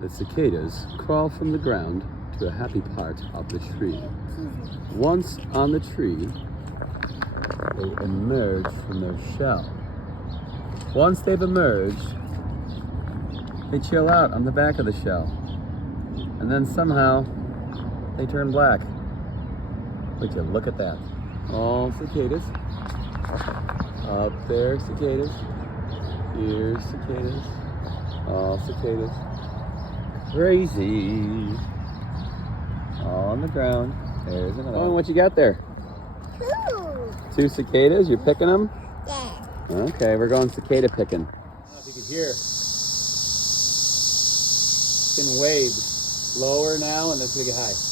The cicadas crawl from the ground to a happy part of the tree. Once on the tree, they emerge from their shell. Once they've emerged, they chill out on the back of the shell. And then somehow, they turn black. Would you look at that? All cicadas. Up there, cicadas. Here's cicadas. All cicadas. Crazy. All on the ground. There's another one. What you got there? Two cicadas? You're picking them? Yeah. Okay, we're going cicada picking. I don't know if you can hear. It's in waves. Lower now and then it's gonna get high.